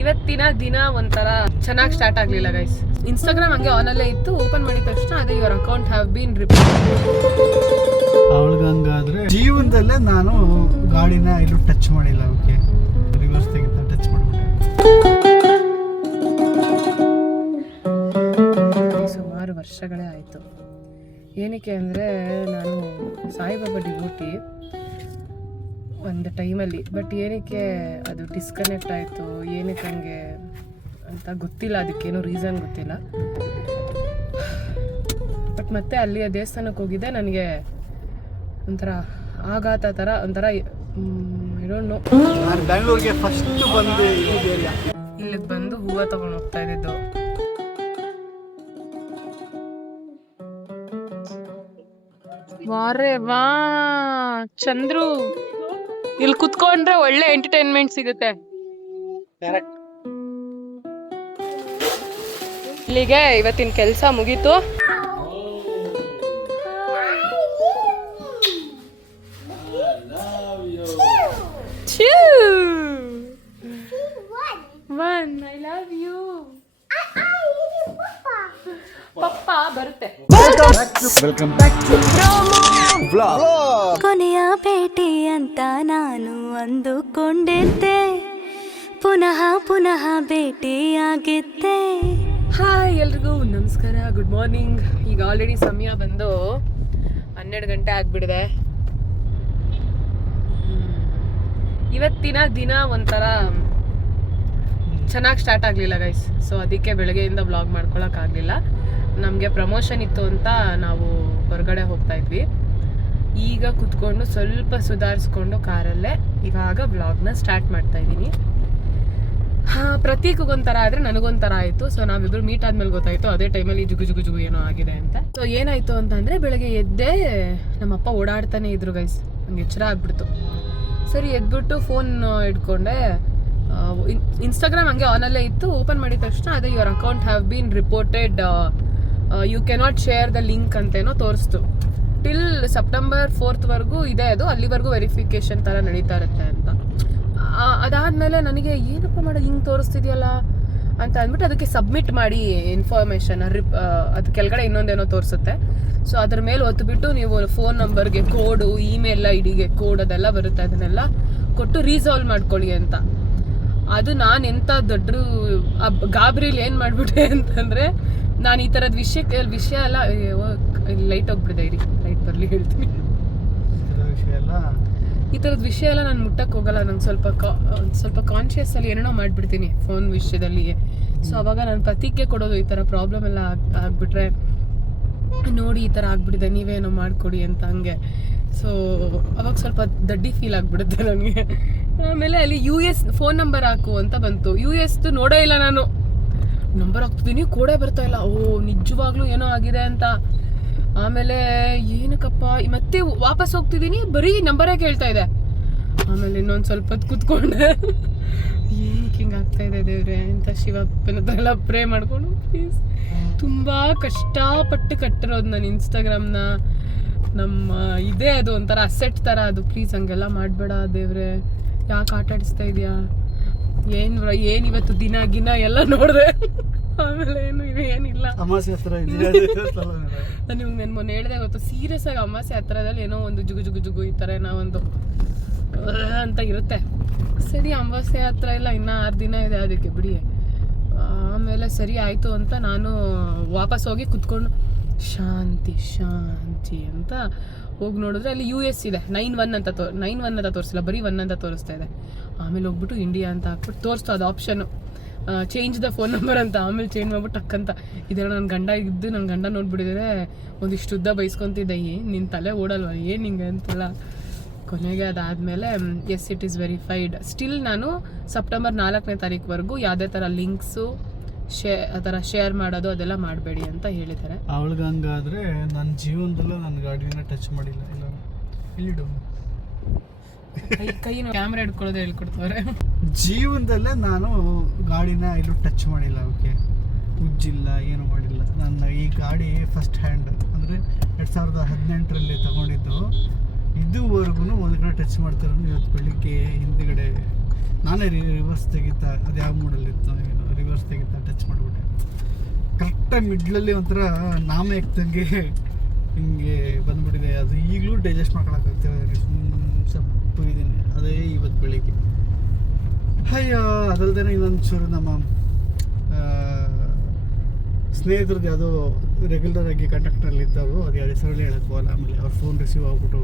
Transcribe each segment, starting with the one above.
ಇವತ್ತಿನ ದಿನ ಒಂಥರ ಚೆನ್ನಾಗಿ ಸ್ಟಾರ್ಟ್ ಆಗ್ಲಿಲ್ಲ ಗೈಸ್. ಇನ್ಸ್ಟಾಗ್ರಾಮ್ ಹಂಗೆ ಆನ್ ಅಲ್ಲೇ ಇತ್ತು, ಓಪನ್ ಮಾಡಿದ ತಕ್ಷಣ ಅದೇ your account have been report. ಅವಳಿಗಂಗಾದ್ರೆ ಜೀವನದಲ್ಲೇ ನಾನು ಗಾಡಿನ ಎಲ್ಲೂ ಟಚ್ ಮಾಡಿಲ್ಲ. ಓಕೆ, ರಿವರ್ಸ್ ತೆಗಿತಾ ಟಚ್ ಮಾಡ್ಬಿಟ್ಟೆ. ಸುಮಾರು ವರ್ಷಗಳೇ ಆಯಿತು. ಏನಕ್ಕೆ ಅಂದರೆ ನಾನು ಸಾಯಿಬಾಬಾ ಡಿವೋಟಿ ಒಂದು ಟೈಮಲ್ಲಿ, ಬಟ್ ಏನಕ್ಕೆ ಅದು ಡಿಸ್ಕನೆಕ್ಟ್ ಆಯಿತು, ಏನಕ್ಕೆ ಹಂಗೆ ಅಂತ ಗೊತ್ತಿಲ್ಲ, ಅದಕ್ಕೇನೋ ರೀಸನ್ ಗೊತ್ತಿಲ್ಲ. ಬಟ್ ಮತ್ತೆ ಅಲ್ಲಿ ದೇವಸ್ಥಾನಕ್ಕೆ ಹೋಗಿದ್ದೆ, ನನಗೆ ಒಂಥರ ಆಘಾತ ಥರ ಒಂಥರ ನೋ. ನಾನು ಬ್ಯಾಂಗ್ಳೂರಿಗೆ ಫಸ್ಟ್ ಬಂದು ಇಲ್ಲಿಗೆ ಬಂದು ಹೂವು ತೊಗೊಂಡು ಹೋಗ್ತಾ ಇದ್ದಿದ್ದು. ವಾರೇ ವಾ ಚಂದ್ರು, ಇಲ್ಲಿ ಕುತ್ಕೊಂಡ್ರೆ ಒಳ್ಳೆ ಎಂಟರ್ಟೈನ್ಮೆಂಟ್ ಸಿಗುತ್ತೆ. ಇಲ್ಲಿಗೆ ಇವತ್ತಿನ ಕೆಲಸ ಮುಗೀತು. I love you. ಪಪ್ಪ ಬರುತ್ತೆ. Welcome back to vlog. ಕೊನೆಯ ಭೇಟಿ ಅಂತ ನಾನು ಅಂದುಕೊಂಡಿದ್ದೆ, ಪುನಃ ಪುನಃ ಭೇಟಿಯಾಗಿದ್ದೆ. ಹಾಯ್ ಎಲ್ರಿಗೂ ನಮಸ್ಕಾರ, ಗುಡ್ ಮಾರ್ನಿಂಗ್. ಈಗ ಆಲ್ರೆಡಿ ಸಮಯ ಬಂದು 12 ಗಂಟೆ ಆಗ್ಬಿಡಿದೆ. ಇವತ್ತಿನ ದಿನ ಒಂಥರ ಚೆನ್ನಾಗಿ ಸ್ಟಾರ್ಟ್ ಆಗಲಿಲ್ಲ ಗೈಸ್. ಸೊ ಅದಕ್ಕೆ ಬೆಳಗ್ಗೆಯಿಂದ ವ್ಲಾಗ್ ಮಾಡ್ಕೊಳಕ್ಕಾಗಲಿಲ್ಲ. ನಮಗೆ ಪ್ರಮೋಷನ್ ಇತ್ತು ಅಂತ ನಾವು ಹೊರಗಡೆ ಹೋಗ್ತಾ ಇದ್ವಿ. ಈಗ ಕುತ್ಕೊಂಡು ಸ್ವಲ್ಪ ಸುಧಾರಿಸ್ಕೊಂಡು ಕಾರಲ್ಲೇ ಇವಾಗ ವ್ಲಾಗ್ನ ಸ್ಟಾರ್ಟ್ ಮಾಡ್ತಾ ಇದ್ದೀನಿ. ಪ್ರತೀಕ್ಗೊಂಥರ ಆದರೆ ನನಗೊಂಥರ ಆಯಿತು. ಸೊ ನಾವಿಬ್ರು ಮೀಟ್ ಆದ್ಮೇಲೆ ಗೊತ್ತಾಯಿತು ಅದೇ ಟೈಮಲ್ಲಿ ಜುಗು ಜುಗು ಜುಗು ಏನೋ ಆಗಿದೆ ಅಂತ. ಸೊ ಏನಾಯಿತು ಅಂತಂದರೆ, ಬೆಳಗ್ಗೆ ಎದ್ದೆ, ನಮ್ಮಪ್ಪ ಓಡಾಡ್ತಾನೆ ಇದ್ರು ಗೈಸ್. ನಂಗೆ ಎಚ್ಚರ ಆಗ್ಬಿಡ್ತು. ಸರಿ ಎದ್ಬಿಟ್ಟು ಫೋನ್ ಇಟ್ಕೊಂಡೆ. ಇನ್ಸ್ಟಾಗ್ರಾಮ್ ಹಂಗೆ ಆನಲ್ಲೇ ಇತ್ತು, ಓಪನ್ ಮಾಡಿದ ತಕ್ಷಣ ಅದೇ your account have been reported, you cannot share the link ಅಂತೇನೋ ತೋರಿಸ್ತು. ಟಿಲ್ ಸೆಪ್ಟೆಂಬರ್ 4th ಇದೆ ಅದು, ಅಲ್ಲಿವರೆಗೂ ವೆರಿಫಿಕೇಶನ್ ಥರ ನಡೀತಾ ಇರುತ್ತೆ ಅಂತ. ಅದಾದಮೇಲೆ ನನಗೆ ಏನಪ್ಪ ಮಾಡೋದು, ಹಿಂಗೆ ತೋರಿಸ್ತಿದೆಯಲ್ಲ ಅಂತ ಅಂದ್ಬಿಟ್ಟು ಅದಕ್ಕೆ ಸಬ್ಮಿಟ್ ಮಾಡಿ ಇನ್ಫಾರ್ಮೇಷನ್, ಅದು ಕೆಳಗಡೆ ಇನ್ನೊಂದೇನೋ ತೋರಿಸುತ್ತೆ. ಸೊ ಅದ್ರ ಮೇಲೆ ಒತ್ತುಬಿಟ್ಟು ನೀವು ಫೋನ್ ನಂಬರ್ಗೆ ಕೋಡು, ಇಮೇಲ್ ಐಡಿಗೆ ಕೋಡ್ ಅದೆಲ್ಲ ಬರುತ್ತೆ, ಅದನ್ನೆಲ್ಲ ಕೊಟ್ಟು ರೀಸಾಲ್ವ್ ಮಾಡ್ಕೊಳ್ಳಿ ಅಂತ. ಅದು ನಾನು ಎಂಥ ದೊಡ್ಡ ಗಾಬರಿಲಿ ಏನು ಮಾಡಿಬಿಟ್ಟೆ ಅಂತಂದರೆ, ನಾನು ಈ ಥರದ ವಿಷಯ ಎಲ್ಲ ಲೈಟ್ ಹೋಗ್ಬಿಡಿದೆ, ಇರಿ ಲೈಟ್ ಬರಲಿ ಹೇಳ್ತೀನಿ. ಈ ಥರದ ವಿಷಯ ಎಲ್ಲ ನಾನು ಮುಟ್ಟಕ್ಕೆ ಹೋಗಲ್ಲ. ನಂಗೆ ಸ್ವಲ್ಪ ಕಾನ್ಷಿಯಸ್ಸಲ್ಲಿ ಏನೇನೋ ಮಾಡಿಬಿಡ್ತೀನಿ ಫೋನ್ ವಿಷಯದಲ್ಲಿ. ಸೊ ಅವಾಗ ನಾನು ಪತಿಗೆ ಕೊಡೋದು, ಈ ಥರ ಪ್ರಾಬ್ಲಮ್ ಎಲ್ಲ ಆಗಿಬಿಟ್ರೆ ನೋಡಿ ಈ ಥರ ಆಗ್ಬಿಟ್ಟಿದೆ, ನೀವೇನೋ ಮಾಡಿಕೊಡಿ ಅಂತ ಹಂಗೆ. ಸೊ ಅವಾಗ ಸ್ವಲ್ಪ ದಡ್ಡಿ ಫೀಲ್ ಆಗಿಬಿಡುತ್ತೆ ನನಗೆ. ಆಮೇಲೆ ಅಲ್ಲಿ US ಫೋನ್ ನಂಬರ್ ಹಾಕು ಅಂತ ಬಂತು. US ನೋಡೇ ಇಲ್ಲ ನಾನು. ನಂಬರ್ ಹಾಕ್ತಿದ್ದೀನಿ, ಕೋಡೇ ಬರ್ತಾ ಇಲ್ಲ. ಓ ನಿಜವಾಗ್ಲೂ ಏನೋ ಆಗಿದೆ ಅಂತ. ಆಮೇಲೆ ಏನಕ್ಕಪ್ಪ ಮತ್ತೆ ವಾಪಸ್ ಹೋಗ್ತಿದ್ದೀನಿ, ಬರೀ ನಂಬರೇ ಕೇಳ್ತಾ ಇದೆ. ಆಮೇಲೆ ಇನ್ನೊಂದು ಸ್ವಲ್ಪ ಹೊತ್ತು ಕೂತ್ಕೊಂಡೆ, ಏನಕ್ಕೆ ಹಿಂಗೆ ಆಗ್ತಾ ಇದೆ ದೇವ್ರೆ ಅಂತ ಶಿವಪ್ಪನ ಹತ್ರ ಎಲ್ಲ ಪ್ರೇ ಮಾಡಿಕೊಂಡು, ಪ್ಲೀಸ್. ತುಂಬ ಕಷ್ಟಪಟ್ಟು ಕಟ್ಟಿರೋದು ನಾನು ಇನ್ಸ್ಟಾಗ್ರಾಮ್ನ. ನಮ್ಮ ಇದೇ ಅದು ಒಂಥರ ಅಸೆಟ್ ಥರ ಅದು. ಪ್ಲೀಸ್ ಹಂಗೆಲ್ಲ ಮಾಡಬೇಡ ದೇವ್ರೆ, ಯಾಕೆ ಆಟ ಆಡಿಸ್ತಾ ಇದೆಯಾ, ಏನು ಇವತ್ತು ದಿನ ಎಲ್ಲ ನೋಡಿದೆ. ಆಮೇಲೆ ಏನಿಲ್ಲ, ಅಮಾಸೆ ಹತ್ರ ನಾನು ನಿಮ್ಗೆ ಮೊನ್ನೆ ಹೇಳಿದೆ ಗೊತ್ತು, ಸೀರಿಯಸ್ ಆಗಿ ಅಮಾಸೆ ಹತ್ರದಲ್ಲಿ ಏನೋ ಒಂದು ಜುಗು ಜುಗು ಜುಗು ಈ ಥರ ಏನೋ ಒಂದು ಅಂತ ಇರುತ್ತೆ. ಸರಿ ಅಮಾವಾಸ್ಯೆ ಹತ್ರ ಇಲ್ಲ, ಇನ್ನೂ 6 ದಿನ ಇದೆ, ಅದಕ್ಕೆ ಬಿಡಿ. ಆಮೇಲೆ ಸರಿ ಆಯಿತು ಅಂತ ನಾನು ವಾಪಸ್ ಹೋಗಿ ಕುತ್ಕೊಂಡು ಶಾಂತಿ ಶಾಂತಿ ಅಂತ ಹೋಗಿ ನೋಡಿದ್ರೆ ಅಲ್ಲಿ US ಇದೆ, 91 ಅಂತ ತೋರಿಸಿಲ್ಲ, ಬರೀ 1 ಅಂತ ತೋರಿಸ್ತಾ ಇದೆ. ಆಮೇಲೆ ಹೋಗ್ಬಿಟ್ಟು ಇಂಡಿಯಾ ಅಂತ ಹಾಕ್ಬಿಟ್ಟು ತೋರಿಸ್ತು ಅದು option, change the phone number ಅಂತ. ಆಮೇಲೆ ಚೇಂಜ್ ಮಾಡ್ಬಿಟ್ಟು ಟಕ್ಕಂತ ಇದೆಲ್ಲ ನನ್ನ ಗಂಡ ಇದ್ದು, ನನ್ನ ಗಂಡ ನೋಡ್ಬಿಟ್ಟಿದ್ರೆ ಒಂದಿಷ್ಟು ಉದ್ದ ಬೈಸ್ಕೊತಿದ್ದೆ, ಏನು ನಿನ್ನ ತಲೆ ಓಡಲ್ವ ಏನು ಹಿಂಗೆ ಅಂತೆಲ್ಲ. ಕೊನೆಗೆ ಅದಾದಮೇಲೆ yes it is verified. Still ನಾನು ಸೆಪ್ಟೆಂಬರ್ 4ನೇ ತಾರೀಕುವರೆಗೂ ಯಾವುದೇ ಥರ ಲಿಂಕ್ಸು ಆ ಥರ ಶೇರ್ ಮಾಡೋದು ಅದೆಲ್ಲ ಮಾಡಬೇಡಿ ಅಂತ ಹೇಳಿದ್ದಾರೆ. ಅವಳಿಗಂಗಾದ್ರೆ ನನ್ನ ಜೀವನದಲ್ಲೂ ನನ್ನ ಗಾಡಿನ ಟಚ್ ಮಾಡಿಲ್ಲ. ಇಲ್ಲ ಇಲ್ಲಿಡು, ಕೈ ಕ್ಯಾಮ್ರಾ ಹಿಡ್ಕೊಳ್ಳೋದು ಹೇಳ್ಕೊಡ್ತವ್ರೆ. ಜೀವನದಲ್ಲೇ ನಾನು ಗಾಡಿನ ಎಲ್ಲೂ ಟಚ್ ಮಾಡಿಲ್ಲ. ಓಕೆ, ಉಜ್ಜಿಲ್ಲ, ಏನು ಮಾಡಿಲ್ಲ. ನನ್ನ ಈ ಗಾಡಿ ಫಸ್ಟ್ ಹ್ಯಾಂಡ್ ಅಂದರೆ 2018ರಲ್ಲಿ ತಗೊಂಡಿದ್ದು. ಇದುವರೆಗೂ ಒಂದು ಕಡೆ ಟಚ್ ಮಾಡ್ತಾರೆ. ಇವತ್ತು ಬೆಳಿಗ್ಗೆ ಹಿಂದ್ಗಡೆ ನಾನೇ ರಿವರ್ಸ್ ತೆಗಿತಾ ಅದು ಯಾವ ಮೂಡಲ್ಲಿತ್ತು ಏನೋ ರಿವರ್ಸ್ ತೆಗಿತಾ ಟಚ್ ಮಾಡಿಬಿಟ್ಟೆ. ಕರೆಕ್ಟಾಗಿ ಮಿಡ್ಲಲ್ಲಿ ಒಂಥರ ನಾಮ ಎಕ್ತಂಗೆ ಹಿಂಗೆ ಬಂದ್ಬಿಟ್ಟಿದೆ. ಅದು ಈಗಲೂ ಡೈಜೆಸ್ಟ್ ಮಾಡ್ಕೊಳಕ್ಕಾಗ್ತಿದೆ, ಸಪ್ಪು ಇದ್ದೀನಿ. ಅದೇ ಇವತ್ತು ಬೆಳಿಗ್ಗೆ ಅಯ್ಯೋ. ಅದಲ್ದೇ ಇನ್ನೊಂದು ಚೂರು ನಮ್ಮ ಸ್ನೇಹಿತರದ್ದು ಯಾವುದೋ ರೆಗ್ಯುಲರ್ ಆಗಿ ಕಾಂಟ್ಯಾಕ್ಟ್ನಲ್ಲಿ ಇದ್ದವರು, ಅದು ಯಾವುದೇ ಹೆಸರಲ್ಲಿ ಹೇಳೋಕ್ಕೋಲ್ಲ. ಆಮೇಲೆ ಅವ್ರ ಫೋನ್ ರಿಸೀವ್ ಆಗ್ಬಿಟ್ಟು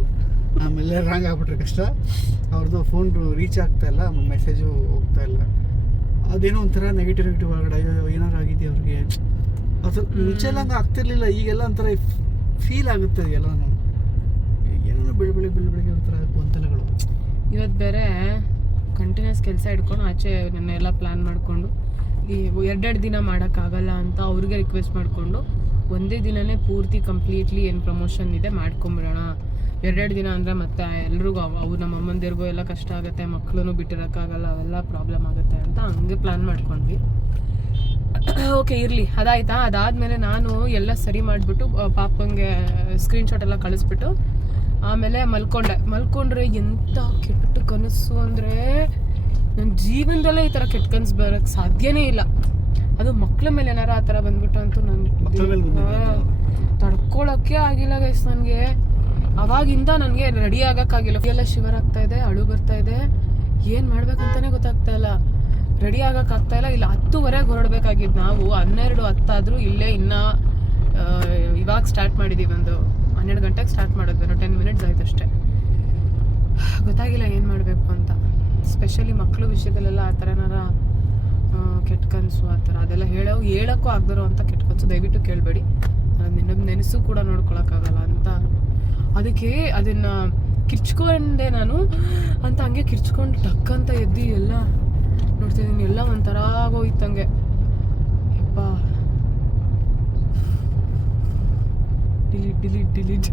ಆಮೇಲೆ ರಾಂಗ್ ಆಗ್ಬಿಟ್ರೆ ಕಷ್ಟ. ಅವ್ರದ್ದು ಫೋನ್ ರೀಚ್ ಆಗ್ತಾಯಿಲ್ಲ, ಮೆಸೇಜು ಹೋಗ್ತಾಯಿಲ್ಲ. ಅದೇನೋ ಒಂಥರ ನೆಗೆಟಿವ್ ಒಳಗಡೆ ಅಯ್ಯೋ ಏನಾರು ಆಗಿದೆಯಾ ಅವ್ರಿಗೆ. ಅದು ಮುಂಚೆಲ್ಲ ಹಂಗೆ ಆಗ್ತಿರ್ಲಿಲ್ಲ, ಈಗೆಲ್ಲ ಒಂಥರ ಫೀಲ್ ಆಗುತ್ತೆ ಎಲ್ಲನೂ. ಏನೋ ಬೆಳಿಗ್ಗೆ ಒಂಥರ ಗೊಂದಲಗಳು. ಇವತ್ತು ಬೇರೆ ಕಂಟಿನ್ಯೂಸ್ ಕೆಲಸ ಹಿಡ್ಕೊಂಡು ಆಚೆ ನೆನ್ನೆಲ್ಲ ಪ್ಲ್ಯಾನ್ ಮಾಡಿಕೊಂಡು ಈ 2 ದಿನ ಮಾಡೋಕ್ಕಾಗಲ್ಲ ಅಂತ ಅವ್ರಿಗೆ ರಿಕ್ವೆಸ್ಟ್ ಮಾಡಿಕೊಂಡು ಒಂದೇ ದಿನನೇ ಪೂರ್ತಿ ಕಂಪ್ಲೀಟ್ಲಿ ಏನು ಪ್ರಮೋಷನ್ ಇದೆ ಮಾಡ್ಕೊಂಬಿಡೋಣ. 2 ದಿನ ಅಂದರೆ ಮತ್ತೆ ಎಲ್ರಿಗೂ ಅವು ನಮ್ಮ ಅಮ್ಮಂದಿರಿಗೂ ಎಲ್ಲ ಕಷ್ಟ ಆಗುತ್ತೆ, ಮಕ್ಕಳೂ ಬಿಟ್ಟಿರೋಕ್ಕಾಗಲ್ಲ, ಅವೆಲ್ಲ ಪ್ರಾಬ್ಲಮ್ ಆಗುತ್ತೆ ಅಂತ ಹಂಗೆ ಪ್ಲ್ಯಾನ್ ಮಾಡ್ಕೊಂಡ್ವಿ. ಓಕೆ ಇರಲಿ, ಅದಾಯ್ತಾ. ಅದಾದಮೇಲೆ ನಾನು ಎಲ್ಲ ಸರಿ ಮಾಡಿಬಿಟ್ಟು ಪಾಪಂಗೆ ಸ್ಕ್ರೀನ್ಶಾಟ್ ಎಲ್ಲ ಕಳಿಸ್ಬಿಟ್ಟು ಆಮೇಲೆ ಮಲ್ಕೊಂಡ್ರೆ ಎಂಥ ಕೆಟ್ಟ ಕನಸು ಅಂದರೆ ನನ್ನ ಜೀವನದಲ್ಲೇ ಈ ಥರ ಕೆಟ್ಟ ಕನಸು ಬರೋಕ್ಕೆ ಸಾಧ್ಯನೇ ಇಲ್ಲ. ಅದು ಮಕ್ಕಳ ಮೇಲೆ ಏನಾರು ಆ ಥರ ಬಂದ್ಬಿಟ್ಟು ಅಂತೂ ನನಗೆ ತಡ್ಕೊಳಕ್ಕೆ ಆಗಿಲ್ಲ ಗೈಸ್. ನನಗೆ ಅವಾಗಿಂದ ನನಗೆ ರೆಡಿ ಆಗೋಕ್ಕಾಗಿಲ್ಲ. ಎಲ್ಲ ಶಿವರ್ ಆಗ್ತಾಯಿದೆ, ಅಳು ಬರ್ತಾಯಿದೆ, ಏನು ಮಾಡ್ಬೇಕಂತಲೇ ಗೊತ್ತಾಗ್ತಾಯಿಲ್ಲ. ರೆಡಿ ಆಗೋಕ್ಕಾಗ್ತಾಯಿಲ್ಲ. ಇಲ್ಲ 10:30 ಹೊರಡಬೇಕಾಗಿದ್ದು ನಾವು 12:10 ಆದರೂ ಇಲ್ಲೇ ಇನ್ನೂ ಇವಾಗ ಸ್ಟಾರ್ಟ್ ಮಾಡಿದ್ದೀವಿ. ಒಂದು 12 ಗಂಟೆಗೆ ಸ್ಟಾರ್ಟ್ ಮಾಡೋದು, 10 ಮಿನಿಟ್ಸ್ ಆಯ್ತು ಅಷ್ಟೇ. ಗೊತ್ತಾಗಿಲ್ಲ ಏನು ಮಾಡಬೇಕು ಅಂತ. ಸ್ಪೆಷಲಿ ಮಕ್ಕಳ ವಿಷಯದಲ್ಲೆಲ್ಲ ಆ ಥರ ಏನಾರ ಕೆಟ್ಟ ಕನಸು ಆ ಥರ ಅದೆಲ್ಲ ಹೇಳೋಕ್ಕೂ ಆಗದಿರೋ ಅಂತ ಕೆಟ್ಟ ಕನಸು ದಯವಿಟ್ಟು ಕೇಳಬೇಡಿ. ನೆನಸು ಕೂಡ ನೋಡ್ಕೊಳಕ್ಕಾಗಲ್ಲ ಅಂತ ಅದಕ್ಕೆ ಅದನ್ನು ಕಿರ್ಚ್ಕೊಂಡೆ ನಾನು ಅಂತ. ಹಂಗೆ ಕಿರ್ಚ್ಕೊಂಡು ಟಕ್ ಅಂತ ಎದ್ದು ಎಲ್ಲ ನೋಡ್ತಿದ್ದೀನಿ, ಎಲ್ಲ ಒಂಥರ ಆಗೋಯ್ತಂಗೆ. ಯಪ್ಪ ಡಿಲೀಟ್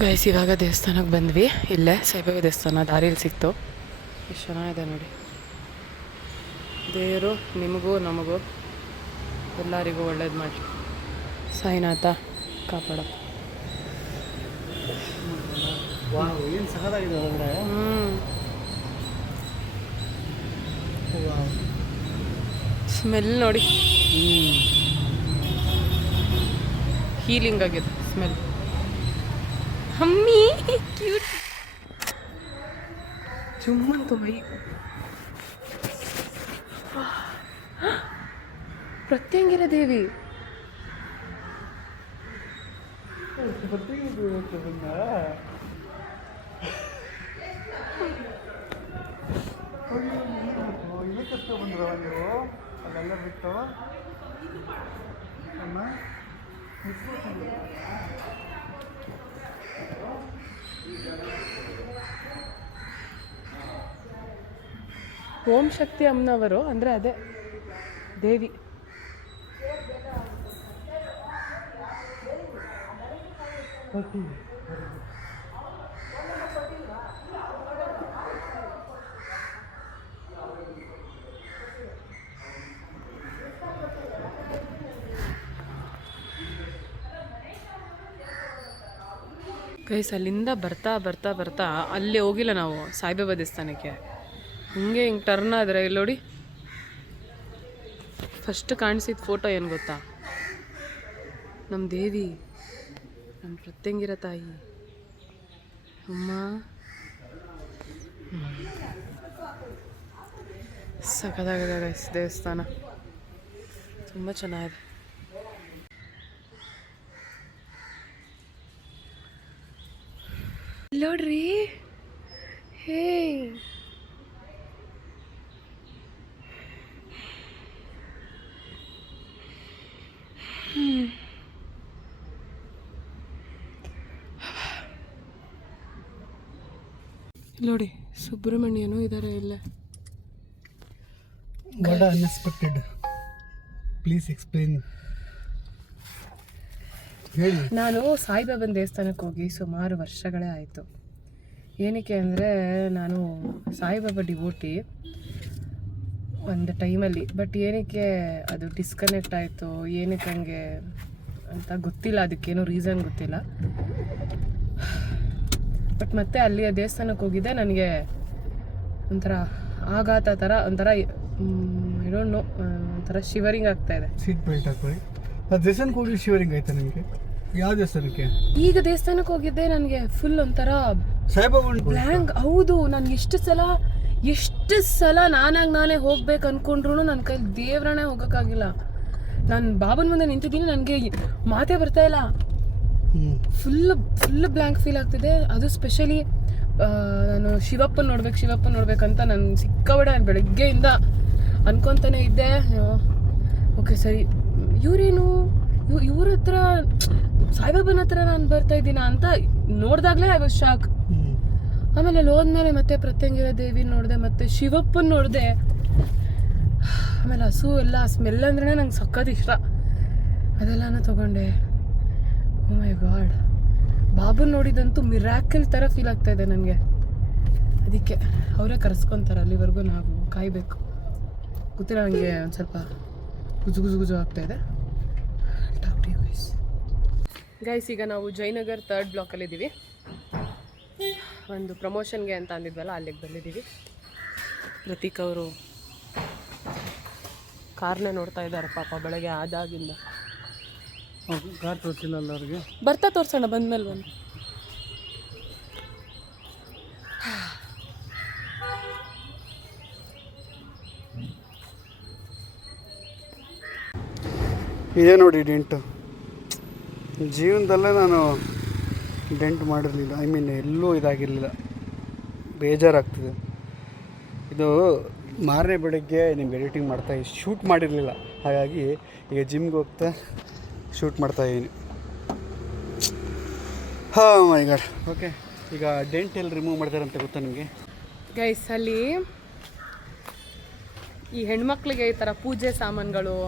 ಗೈಸ್. ಇವಾಗ ದೇವಸ್ಥಾನಕ್ಕೆ ಬಂದ್ವಿ. ಇಲ್ಲೇ ಸಾಯಿಬಾಬಾ ದೇವಸ್ಥಾನ ದಾರಿಯಲ್ಲಿ ಸಿಕ್ತು. ಎಷ್ಟು ಚೆನ್ನಾಗಿದೆ ನೋಡಿ. ದೇವರು ನಿಮಗೂ ನಮಗೂ ಎಲ್ಲರಿಗೂ ಒಳ್ಳೇದು ಮಾಡಿ. ಸಾಯಿನಾಥ ಕಾಪಾಡ. ಏನು ಸಖತ್ತಾಗಿದೆ ಒಳಗಡೆ. ಸ್ಮೆಲ್ ನೋಡಿ, ಹೀಲಿಂಗ್ ಆಗಿದೆ ಸ್ಮೆಲ್. ಅಮ್ಮಿ ಕ್ಯೂಟ್ ಚುಮ್ಮಂತು ಮೈ. ಪ್ರತ್ಯಂಗಿರ ದೇವಿ ಬಂದ್ರ ನೀವು ಅಲ್ಲೆಲ್ಲ ಬಿಟ್ಟು ಅಮ್ಮ ಓಂ ಶಕ್ತಿ ಅಮ್ಮನವರು ಅಂದರೆ ಅದೇ ದೇವಿ. ಗೈಸ್ ಅಲ್ಲಿಂದ ಬರ್ತಾ ಅಲ್ಲಿ ಹೋಗಿಲ್ಲ ನಾವು ಸಾಯಿಬಾಬಾ ದೇವಸ್ಥಾನಕ್ಕೆ. ಹಿಂಗೆ ಹಿಂಗೆ ಟರ್ನ್ ಆದರೆ ಇಲ್ಲಿ ನೋಡಿ, ಫಸ್ಟ್ ಕಾಣಿಸಿದ ಫೋಟೋ ಏನು ಗೊತ್ತಾ, ನಮ್ಮ ದೇವಿ, ನಮ್ಮ ಪ್ರತ್ಯಂಗಿರ ತಾಯಿ ಅಮ್ಮ. ಸಖತ್ತಾಗಿದೆ ಗೈಸ್ ದೇವಸ್ಥಾನ, ತುಂಬ ಚೆನ್ನಾಗಿದೆ. ನೋಡ್ರಿ ಹೇ ನೋಡಿ ಸುಬ್ರಹ್ಮಣ್ಯನೂ ಇದ್ದಾರೆ ಇಲ್ಲೇ. What unexpected, please explain. ಹೇಳಿ. ನಾನು ಸಾಯಿಬಾಬನ ದೇವಸ್ಥಾನಕ್ಕೆ ಹೋಗಿ ಸುಮಾರು ವರ್ಷಗಳೇ ಆಯಿತು. ಏನಕ್ಕೆ ಅಂದರೆ ನಾನು ಸಾಯಿಬಾಬಾ ಡಿವೋಟಿ ಒಂದು ಟೈಮಲ್ಲಿ, ಬಟ್ ಏನಕ್ಕೆ ಅದು ಡಿಸ್ಕನೆಕ್ಟ್ ಆಯಿತು, ಏನಕ್ಕೆ ಹಂಗೆ ಅಂತ ಗೊತ್ತಿಲ್ಲ, ಅದಕ್ಕೇನೋ ರೀಸನ್ ಗೊತ್ತಿಲ್ಲ. ಬಟ್ ಮತ್ತೆ ಅಲ್ಲಿಯ ದೇವಸ್ಥಾನಕ್ಕೆ ಹೋಗಿದ್ದೆ, ನನಗೆ ಒಂಥರ ಆಘಾತ ಥರ ಒಂಥರ ಐ ಡೋಂಟ್ ನೋ, ಒಂಥರ ಶಿವರಿಂಗ್ ಆಗ್ತಾ ಇದೆ. ಸೀಟ್ ಬೆಲ್ಟ್ ಹಾಕೊಳ್ಳಿ. ಅದು ದೇವಸ್ಥಾನಕ್ಕೆ ಹೋಗಿ ಶಿವರಿಂಗ್ ಆಯ್ತಾ ನಿಮಗೆ? ಯಾವ ದೇವಸ್ಥಾನಕ್ಕೆ? ಈಗ ದೇವಸ್ಥಾನಕ್ಕೆ ಹೋಗಿದ್ದೆ, ನನಗೆ ಫುಲ್ ಒಂಥರ ಸಾಯಿಬಾಬಾ ಬ್ಲ್ಯಾಂಕ್. ಹೌದು, ನಾನು ಎಷ್ಟು ಸಲ ನಾನೇ ಹೋಗ್ಬೇಕು ಅನ್ಕೊಂಡ್ರು ನನ್ನ ಕೈ ದೇವ್ರನೇ ಹೋಗೋಕ್ಕಾಗಿಲ್ಲ. ನಾನು ಬಾಬನ ಮುಂದೆ ನಿಂತಿದ್ದೀನಿ, ನನಗೆ ಮಾತೇ ಬರ್ತಾ ಇಲ್ಲ. ಫುಲ್ ಬ್ಲ್ಯಾಂಕ್ ಫೀಲ್ ಆಗ್ತಿದೆ. ಅದು ಸ್ಪೆಷಲಿ ನಾನು ಶಿವಪ್ಪನ ನೋಡ್ಬೇಕಂತ ನಾನು ಸಿಕ್ಕಾಬಡೆ ಬೆಳಗ್ಗೆಯಿಂದ ಅನ್ಕೊತಾನೆ ಇದ್ದೆ. ಓಕೆ ಸರಿ, ಇವರೇನು ಇವ್ರ ಹತ್ರ ಸಾಯಿಬಾಬನ ಹತ್ರ ನಾನು ಬರ್ತಾ ಇದ್ದೀನ ಅಂತ ನೋಡಿದಾಗಲೇ ಐ ವಾಸ್ ಶಾಕ್. ಆಮೇಲೆ ಅಲ್ಲಿ ಹೋದ್ಮೇಲೆ ಮತ್ತೆ ಪ್ರತ್ಯಂಗಿರ ದೇವಿ ನೋಡಿದೆ, ಮತ್ತೆ ಶಿವಪ್ಪನ ನೋಡಿದೆ. ಆಮೇಲೆ ಹಸು ಎಲ್ಲ ಸ್ಮೆಲ್ ಅಂದ್ರೆ ನಂಗೆ ಸಖತ್ ಇಷ್ಟ, ಅದೆಲ್ಲನೂ ತೊಗೊಂಡೆ. ಓ ಮೈ ಗಾಡ್, ಬಾಬನ್ ನೋಡಿದಂತೂ ಮಿರಾಕಲ್ ಥರ ಫೀಲ್ ಆಗ್ತಾ ಇದೆ ನನಗೆ. ಅದಕ್ಕೆ ಅವರೇ ಕರೆಸ್ಕೊತಾರೆ, ಅಲ್ಲಿವರೆಗೂ ನಾವು ಕಾಯಬೇಕು. ಗೊತ್ತಿಲ್ಲ, ನನಗೆ ಒಂದು ಸ್ವಲ್ಪ ಗುಜು ಆಗ್ತಾ ಇದೆ. ಗೈಸ್, ಈಗ ನಾವು ಜಯನಗರ್ 3rd ಬ್ಲಾಕಲ್ಲಿದ್ದೀವಿ. ಒಂದು ಪ್ರಮೋಷನ್ಗೆ ಅಂತ ಅಂದಿದ್ವಲ್ಲ, ಅಲ್ಲಿಗೆ ಬಂದಿದ್ದೀವಿ. ಪ್ರತೀಕ್ ಅವರು ಕಾರ್ನೇ ನೋಡ್ತಾ ಇದ್ದಾರೆ ಪಾಪ, ಬೆಳಗ್ಗೆ ಆದಾಗಿಂದ. ಕಾರ್ ತೋರಿಸಿಲ್ಲ ಅವ್ರಿಗೆ. ಬರ್ತಾ ತೋರಿಸೋಣ ಬಂದ್ಮೇಲೆ ಒಂದು. ಇದೇ ನೋಡಿ ಡೆಂಟು. ಜೀವನದಲ್ಲೇ ನಾನು ಡೆಂಟ್ ಮಾಡಿರಲಿಲ್ಲ, ಐ ಮೀನ್ ಎಲ್ಲೂ ಇದಾಗಿರಲಿಲ್ಲ. ಬೇಜಾರಾಗ್ತಿದೆ. ಇದು ಮಾರನೇ ಬೆಳಗ್ಗೆ ನಿಮ್ಗೆ ಎಡಿಟಿಂಗ್ ಶೂಟ್ ಮಾಡಿರಲಿಲ್ಲ, ಹಾಗಾಗಿ ಈಗ ಜಿಮ್ಗೆ ಹೋಗ್ತಾ ಶೂಟ್ ಮಾಡ್ತಾಯಿದ್ದೀನಿ. ಹಾಂ ಮೈ ಗಾಡ್. ಓಕೆ, ಈಗ ಡೆಂಟ್ ಎಲ್ಲಿ ರಿಮೂವ್ ಮಾಡ್ತಾರಂತ ಗೊತ್ತಾ ನಿಮಗೆ? ಗೈಸ್, ಅಲ್ಲಿ ಈ ಹೆಣ್ಮಕ್ಳಿಗೆ ಈ ಥರ ಪೂಜೆ ಸಾಮಾನುಗಳು,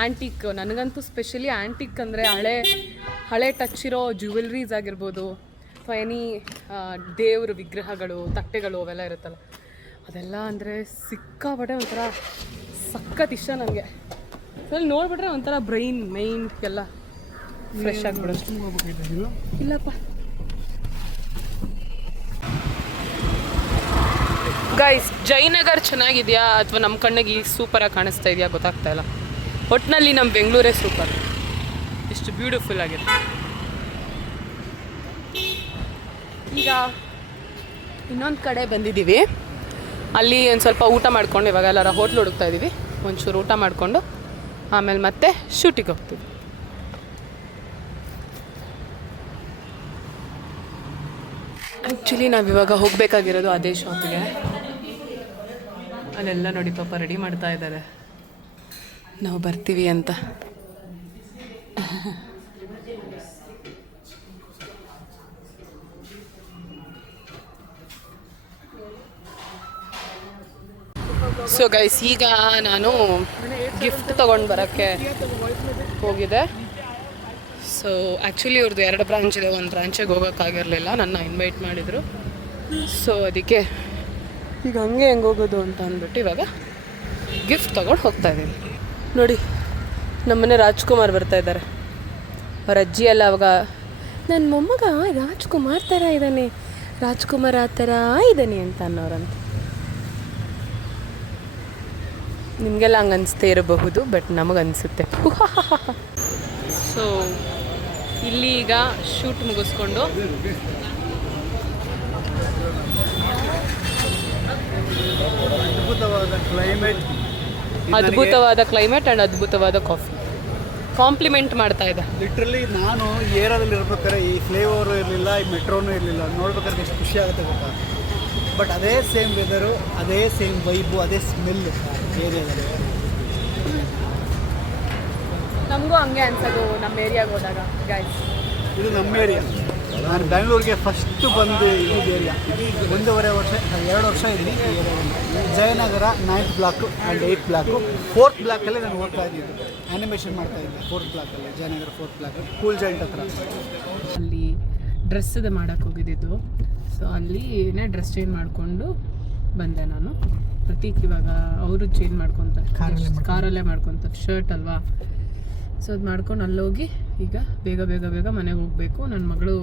ಆ್ಯಂಟಿಕ್, ನನಗಂತೂ ಸ್ಪೆಷಲಿ ಆ್ಯಂಟಿಕ್ ಅಂದರೆ ಹಳೆ ಟಚ್ ಇರೋ ಜ್ಯುವೆಲ್ರೀಸ್ ಆಗಿರ್ಬೋದು, ಅಥವಾ ಎನಿ ದೇವ್ರ ವಿಗ್ರಹಗಳು, ತಟ್ಟೆಗಳು ಅವೆಲ್ಲ ಇರುತ್ತಲ್ಲ, ಅದೆಲ್ಲ ಅಂದರೆ ಸಿಕ್ಕಾಪಟ್ಟೆ ಒಂಥರ ಸಖತ್ ಇಷ್ಟ ನನಗೆ. ಅಲ್ಲಿ ನೋಡಿಬಿಟ್ರೆ ಒಂಥರ ಮೈಂಡ್ ಎಲ್ಲ ಫ್ರೆಶ್ ಆಗಿಬಿಡೋಷ್ಟು. ಇಲ್ಲಪ್ಪ ಗೈಸ್, ಜಯನಗರ್ ಚೆನ್ನಾಗಿದೆಯಾ ಅಥವಾ ನಮ್ಮ ಕಣ್ಣಿಗೆ ಈ ಸೂಪರಾಗಿ ಕಾಣಿಸ್ತಾ ಇದೆಯಾ ಗೊತ್ತಾಗ್ತಾ ಇಲ್ಲ. ಒಟ್ಟಿನಲ್ಲಿ ನಮ್ಮ ಬೆಂಗಳೂರೇ ಸೂಪರ್, ಎಷ್ಟು ಬ್ಯೂಟಿಫುಲ್ ಆಗಿದೆ. ಈಗ ಇನ್ನೊಂದು ಕಡೆ ಬಂದಿದ್ದೀವಿ, ಅಲ್ಲಿ ಒಂದು ಸ್ವಲ್ಪ ಊಟ ಮಾಡ್ಕೊಂಡು ಇವಾಗ ಎಲ್ಲರ ಹೋಟ್ಲ್ ಹುಡುಕ್ತಾ ಇದ್ದೀವಿ. ಒಂಚೂರು ಊಟ ಮಾಡಿಕೊಂಡು ಆಮೇಲೆ ಮತ್ತೆ ಶೂಟಿಗೆ ಹೋಗ್ತೀವಿ. ಆ್ಯಕ್ಚುಲಿ ನಾವಿವಾಗ ಹೋಗಬೇಕಾಗಿರೋದು ಅದೇ ಶಾಪಿಗೆ. ಅಲ್ಲೆಲ್ಲ ನೋಡಿ ಪಾಪ ರೆಡಿ ಮಾಡ್ತಾ ಇದ್ದಾರೆ ನಾವು ಬರ್ತೀವಿ ಅಂತ. ಸೊ ಗೈಸ್, ಈಗ ನಾನು ಗಿಫ್ಟ್ ತೊಗೊಂಡು ಬರೋಕ್ಕೆ ಹೋಗಿದೆ. ಸೊ ಆ್ಯಕ್ಚುಲಿ ಇವ್ರದ್ದು 2 ಬ್ರಾಂಚ್ ಇದೆ, ಒಂದು ಬ್ರಾಂಚಿಗೆ ಹೋಗೋಕ್ಕಾಗಿರಲಿಲ್ಲ, ನನ್ನ ಇನ್ವೈಟ್ ಮಾಡಿದರು. ಸೊ ಅದಕ್ಕೆ ಈಗ ಹಂಗೆ ಹೆಂಗೆ ಹೋಗೋದು ಅಂತ ಅಂದ್ಬಿಟ್ಟು ಇವಾಗ ಗಿಫ್ಟ್ ತೊಗೊಂಡು ಹೋಗ್ತಾ ಇದ್ದೀನಿ. ನೋಡಿ, ನಮ್ಮನೆ ರಾಜ್ಕುಮಾರ್ ಬರ್ತಾ ಇದ್ದಾರೆ. ಅವ್ರ ಅಜ್ಜಿ ಎಲ್ಲ ಅವಾಗ ನನ್ನ ಮೊಮ್ಮಗ ರಾಜ್ಕುಮಾರ್ ಥರ ಇದ್ದಾನೆ, ರಾಜ್ಕುಮಾರ್ ಆ ಥರ ಇದ್ದಾನೆ ಅಂತ ಅನ್ನೋರಂತ. ನಿಮಗೆಲ್ಲ ಹಂಗೆ ಅನಿಸ್ತೇ ಇರಬಹುದು, ಬಟ್ ನಮಗನ್ಸುತ್ತೆ. ಸೊ ಇಲ್ಲಿ ಈಗ ಶೂಟ್ ಮುಗಿಸ್ಕೊಂಡು ಅದ್ಭುತವಾದ ಕ್ಲೈಮೇಟ್ ಆ್ಯಂಡ್ ಅದ್ಭುತವಾದ ಕಾಫಿ ಕಾಂಪ್ಲಿಮೆಂಟ್ ಮಾಡ್ತಾ ಇದೆ. ಲಿಟ್ರಲಿ ನಾನು ಏರಿಯಾದಲ್ಲಿ ಇರ್ಬೇಕಾದ್ರೆ ಈ ಫ್ಲೇವರು ಇರಲಿಲ್ಲ, ಈ ಮೆಟ್ರೋನೂ ಇರಲಿಲ್ಲ. ನೋಡ್ಬೇಕಾದ್ರೆ ಎಷ್ಟು ಖುಷಿ ಆಗುತ್ತೆ ಗೊತ್ತಾ. ಬಟ್ ಅದೇ ಸೇಮ್ ವೆದರು, ಅದೇ ಸೇಮ್ ವೈಬು, ಅದೇ ಸ್ಮೆಲ್ ಏರಿಯಾದಲ್ಲಿ. ನಮಗೂ ಹಂಗೆ ಅನ್ಸೋದು ನಮ್ಮ ಏರಿಯಾಗೆ ಹೋದಾಗ. ಗಾಯ್ಸ್, ಇದು ನಮ್ಮ ಏರಿಯಾ. ನಾನು ಬೆಂಗಳೂರಿಗೆ ಫಸ್ಟು ಬಂದು ಇದ್ದಿದ್ದು ಏರಿಯಾ 2 ವರ್ಷ ಇದ್ದೀನಿ ಈ ಏರಿಯಾದಲ್ಲಿ. Jayanagar 9th block and 8th block. 4th ಬ್ಲಾಕಲ್ಲಿ ನಾನು ಓದ್ತಾ ಇದ್ದಿದ್ದು, ಆ್ಯನಿಮೇಷನ್ ಮಾಡ್ತಾಯಿದ್ದೆ 4th ಬ್ಲಾಕಲ್ಲಿ, Jayanagar 4th block, cool joint ಹತ್ರ. ಅಲ್ಲಿ ಡ್ರೆಸ್ಸದು ಮಾಡೋಕ್ಕೆ ಹೋಗಿದ್ದಿದ್ದು. ಸೊ ಅಲ್ಲಿನೇ ಡ್ರೆಸ್ ಚೇಂಜ್ ಮಾಡಿಕೊಂಡು ಬಂದೆ ನಾನು. ಪ್ರತೀಕ್ ಇವಾಗ ಅವರು ಚೇಂಜ್ ಮಾಡ್ಕೊತಾರೆ, ಕಾರಲ್ಲೇ ಮಾಡ್ಕೊತಾರೆ, ಶರ್ಟ್ ಅಲ್ವಾ. ಸೊ ಅದು ಮಾಡ್ಕೊಂಡು ಅಲ್ಲೋಗಿ ಈಗ ಬೇಗ ಮನೆಗೆ ಹೋಗಬೇಕು. ನನ್ನ ಮಗಳು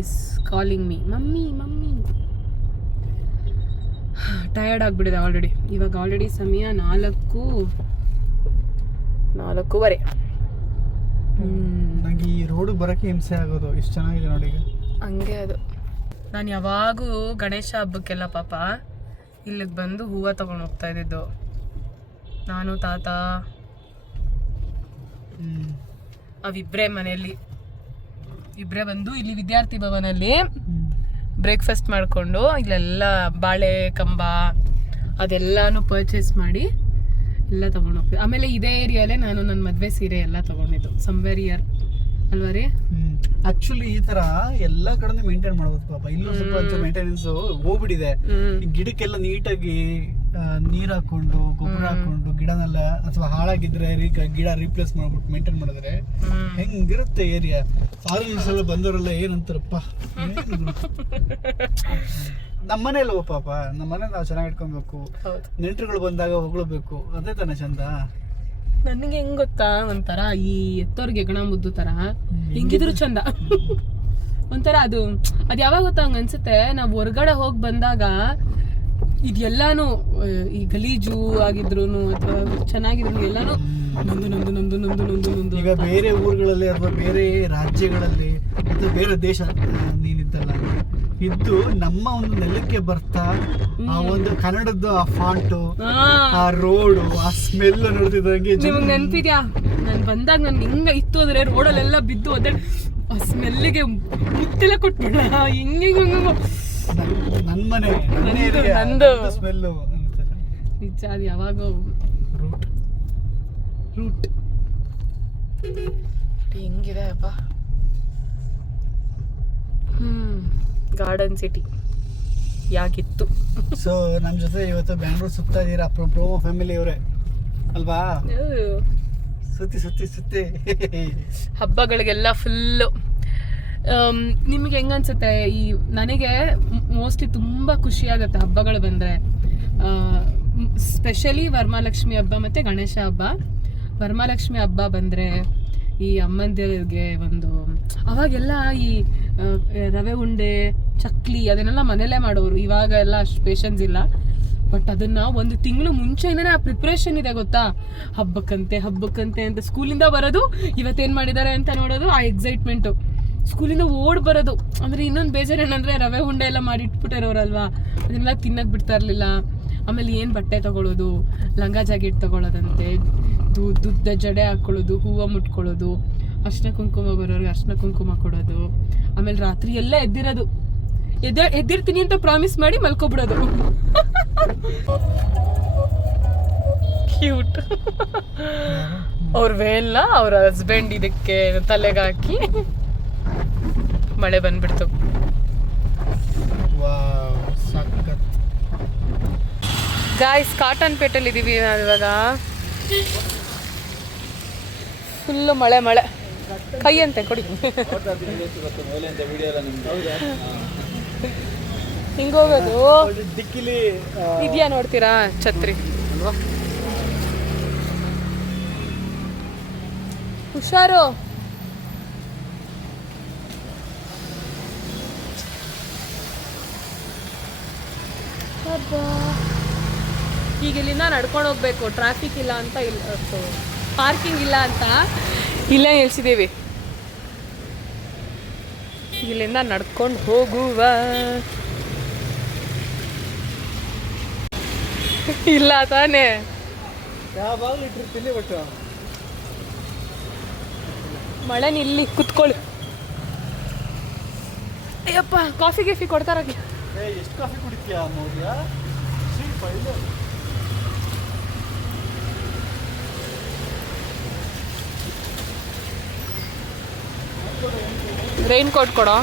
is calling me mummy mummy. Tired ಆಗಿಬಿಟ್ಟಿದೆ ಆಲ್ರೆಡಿ. ಇವಾಗ ಆಲ್ರೆಡಿ ಸಮಯ 4:30. ನಂಗೆ ಈ ರೋಡ್ ಬರೋಕ್ಕೆ ಹಿಂಸೆ ಆಗೋದು. ಎಷ್ಟು ಚೆನ್ನಾಗಿದೆ ನೋಡಿ ಈಗ. ಹಂಗೆ ಅದು. ನಾನು ಯಾವಾಗೂ ಗಣೇಶ ಹಬ್ಬಕ್ಕೆಲ್ಲ ಪಾಪ ಇಲ್ಲಿಗೆ ಬಂದು ಹೂವು ತಗೊಂಡು ಹೋಗ್ತಾ ಇದ್ದಿದ್ದು. ನಾನು ತಾತ ಅವಿಬ್ಬರೇ ಮನೆಯಲ್ಲಿ ಇಬ್ಬರೇ ಬಂದು ಇಲ್ಲಿ ವಿದ್ಯಾರ್ಥಿ ಭವನಲ್ಲಿ ಬ್ರೇಕ್ಫಾಸ್ಟ್ ಮಾಡಿಕೊಂಡು ಇಲ್ಲೆಲ್ಲ ಬಾಳೆ ಕಂಬ ಅದೆಲ್ಲಾನು ಪರ್ಚೇಸ್ ಮಾಡಿ ಎಲ್ಲ ತೊಗೊಂಡು ಹೋಗ್ತೀವಿ. ಆಮೇಲೆ ಇದೇ ಏರಿಯಾಲೇ ನಾನು ನನ್ನ ಮದುವೆ ಸೀರೆ ಎಲ್ಲ ತೊಗೊಂಡಿದ್ದು ಸಮ್ವೇರ್ ಇಯರ್ ಅಲ್ವಾ ರೀ. ಆಕ್ಚುಲಿ ಈ ತರ ಎಲ್ಲಾ ಕಡೆ ಮೇಂಟೈನ್ ಮಾಡ್ಬೋದು ಪಾಪ. ಇಲ್ಲೂ ಸ್ವಲ್ಪ ಮೇಂಟೆನೆನ್ಸ್ ಹೋಗ್ಬಿಟ್ಟಿದೆ. ಗಿಡಕ್ಕೆಲ್ಲ ನೀಟಾಗಿ ನೀರ್ ಹಾಕೊಂಡು ಗೊಬ್ಬರ ಹಾಕೊಂಡು ಗಿಡನೆಲ್ಲ ಅಥವಾ ಹಾಳಾಗಿದ್ರೆ ಗಿಡ ರೀಪ್ಲೇಸ್ ಮಾಡ್ಬಿಟ್ಟು ಮೇಂಟೈನ್ ಮಾಡಿದ್ರೆ ಹೆಂಗಿರುತ್ತೆ ಏರಿಯಾ. ಫಾರಿನರ್ಸ್ ಎಲ್ಲ ಬಂದವರೆಲ್ಲ ಏನಂತಾರಪ್ಪ ನಮ್ಮನೆ ಅಲ್ವ ಪಾಪ. ನಮ್ಮನೆ ನಾವು ಚೆನ್ನಾಗಿ ಇಟ್ಕೊಬೇಕು. ನೆಂಟರುಗಳು ಬಂದಾಗ ಹೊಗಳಬೇಕು. ಅದೇ ತಾನೇ ಚಂದ. ನನಗೆ ಹೆಂಗ್ ಗೊತ್ತಾ, ಒಂಥರ ಈ ಎತ್ತೋರ್ಗೆ ಗಣ ಮುದ್ದು ತರ ಹಿಂಗಿದ್ರು ಚಂದ. ಒಂಥರ ಅದು ಯಾವಾಗ ಗೊತ್ತಾ ಹಂಗ ಅನ್ಸುತ್ತೆ. ನಾವು ಹೊರಗಡೆ ಹೋಗಿ ಬಂದಾಗ ಇದೆಲ್ಲಾನು ಈ ಗಲೀಜು ಆಗಿದ್ರು ಅಥವಾ ಚೆನ್ನಾಗಿದ್ರು ಎಲ್ಲಾನು ನೊಂದು ನೊಂದು ನೊಂದು ನೊಂದು ನೊಂದು ನೊಂದು. ಈಗ ಬೇರೆ ಊರುಗಳಲ್ಲಿ ಅಥವಾ ಬೇರೆ ರಾಜ್ಯಗಳಲ್ಲಿ ಅಥವಾ ಬೇರೆ ದೇಶ ನೀನಿದ್ದಲ್ಲ ಇದ್ದು ನಮ್ಮ ಒಂದು ನೆಲಕ್ಕೆ ಬರ್ತಾ ಆ ಒಂದು ಕನ್ನಡದ ಆ ಫಾಂಟು, ಆ ರೋಡು, ಆ ಸ್ಮೆಲ್ ನೋಡ್ತಿದ್ದಂಗೆ. ನಿಮ್ಗೆ ನೆನ್ಪಿದ್ಯಾ ನಾನು ಬಂದಾಗ ನನ್ಗೆ ಹೆಂಗ ಇತ್ತು ಅಂದ್ರೆ ರೋಡಲ್ಲೆಲ್ಲ ಬಿದ್ದು ಅದೇ ಆ ಸ್ಮೆಲ್ಲಿಗೆ ಮುತ್ತೆಲ್ಲ ಕೊಟ್ಬಿಡ ಹಿಂಗೆ ನನ್ನ ಮನೆ ನಂದು ಸ್ಮೆಲ್ಲು ನಿಜ. ಅದು ಯಾವಾಗ ರೂಟ್ ಹೆಂಗಿದೆ ಅಪ್ಪ. Garden city ಯಾಕಿತ್ತು. ಸೊ ನಮ್ಮ ಜೊತೆ ಇವತ್ತು ಬ್ಯಾಂಗ್ಳೂರ್ ಸುತ್ತಾ ಇದ್ದೀರಾ ಪ್ರೋಮೋ ಫ್ಯಾಮಿಲಿ ಅವರೇ ಅಲ್ವಾ. ಸುತ್ತಿ ಸುತ್ತಿ ಸುತ್ತಿ ಹಬ್ಬಗಳಿಗೆಲ್ಲ ಫುಲ್ಲು. ನಿಮಗೆ ಹೆಂಗನ್ಸುತ್ತೆ? ಈ ನನಗೆ ಮೋಸ್ಟ್ಲಿ ತುಂಬ ಖುಷಿ ಆಗುತ್ತೆ ಹಬ್ಬಗಳು ಬಂದರೆ. ಸ್ಪೆಷಲಿ ವರಮಹಾಲಕ್ಷ್ಮಿ ಹಬ್ಬ ಮತ್ತು ಗಣೇಶ ಹಬ್ಬ. ವರಮಹಾಲಕ್ಷ್ಮಿ ಹಬ್ಬ ಬಂದರೆ ಈ ಅಮ್ಮಂದಿರಿಗೆ ಒಂದು ಅವಾಗೆಲ್ಲ ಈ ರವೆ ಉಂಡೆ ಚಕ್ಲಿ ಅದನ್ನೆಲ್ಲ ಮನೇಲೇ ಮಾಡೋರು. ಇವಾಗ ಎಲ್ಲ ಅಷ್ಟು ಪೇಷನ್ಸ್ ಇಲ್ಲ. ಬಟ್ ಅದನ್ನ ಒಂದು ತಿಂಗಳು ಮುಂಚೆಯಿಂದನೇ ಆ ಪ್ರಿಪ್ರೇಷನ್ ಇದೆ ಗೊತ್ತಾ. ಹಬ್ಬಕ್ಕಂತೆ ಅಂತ ಸ್ಕೂಲಿಂದ ಬರೋದು, ಇವತ್ತೇನು ಮಾಡಿದ್ದಾರೆ ಅಂತ ನೋಡೋದು, ಆ ಎಕ್ಸೈಟ್ಮೆಂಟು. ಸ್ಕೂಲಿಂದ ಓಡ್ ಬರೋದು. ಅಂದರೆ ಇನ್ನೊಂದು ಬೇಜಾರು ಏನಂದರೆ ರವೆ ಉಂಡೆ ಎಲ್ಲ ಮಾಡಿ ಇಟ್ಬಿಟ್ಟಿರೋರಲ್ವಾ, ಅದನ್ನೆಲ್ಲ ತಿನ್ನಕ್ಕೆ ಬಿಡ್ತಾ ಇರಲಿಲ್ಲ. ಆಮೇಲೆ ಏನು ಬಟ್ಟೆ ತೊಗೊಳ್ಳೋದು, ಲಂಗ ಜಾಕೆಟ್ ತೊಗೊಳ್ಳೋದಂತೆ, ದುಡ್ಡ ಜಡೆ ಹಾಕ್ಕೊಳ್ಳೋದು, ಹೂವು ಮುಟ್ಕೊಳ್ಳೋದು, ಅರ್ಶಿನ ಕುಂಕುಮ ಬರೋರಿಗೆ ಅರ್ಶಿನ ಕುಂಕುಮ ಕೊಡೋದು. ಆಮೇಲೆ ರಾತ್ರಿ ಎಲ್ಲ ಎದ್ದಿರ್ತೀನಿ ಅಂತ ಪ್ರಾಮಿಸ್ ಮಾಡಿ ಮಲ್ಕೊಬಿಡೋದು. ಕ್ಯೂಟ್. ಅವ್ರ ವೇಲ್ನ ಅವ್ರ ಹಸ್ಬೆಂಡ್ ಇದಕ್ಕೆ ತಲೆಗೆ ಹಾಕಿ ಮಳೆ ಬಂದ್ಬಿಡ್ತು. ಗಾಯ್ಸ್, ಕಾಟನ್ ಪೇಟೆಲ್ಲಿ ಇದೀವಿ ನಾವು ಇವಾಗ. ಫುಲ್ಲು ಮಳೆ ಕೈ ಅಂತೆ ಕೊಡಿ. ಹಿಂಗೋಗೋದು ಇದೆಯಾ ನೋಡ್ತೀರಾ ಛತ್ರಿ. ಹುಷಾರು. ಈಗ ಇಲ್ಲಿಂದ ನಡ್ಕೊಂಡು ಹೋಗ್ಬೇಕು. ಟ್ರಾಫಿಕ್ ಇಲ್ಲ ಅಂತ, ಇಲ್ಲ ಪಾರ್ಕಿಂಗ್ ಇಲ್ಲ ಅಂತ ಇಲ್ಲೇ ನಿಲ್ಸಿದ್ದೀವಿ. ಇಲ್ಲಿಂದ ನಡ್ಕೊಂಡು ಹೋಗುವ. ಇಲ್ಲ ತಾನೇ, ಮಳೆ ನಿಲ್ಲಿ ಕುತ್ಕೊಳ್ಳಿ. ಅಯ್ಯಪ್ಪ, ಕಾಫಿ ಗಿಫಿ ಕೊಡ್ತಾರ? ಎಷ್ಟು ಕಾಫಿ ಕುಡಿತೀಯಾ? ರೈನ್ ಕೋಟ್ ಕೊಡೋ.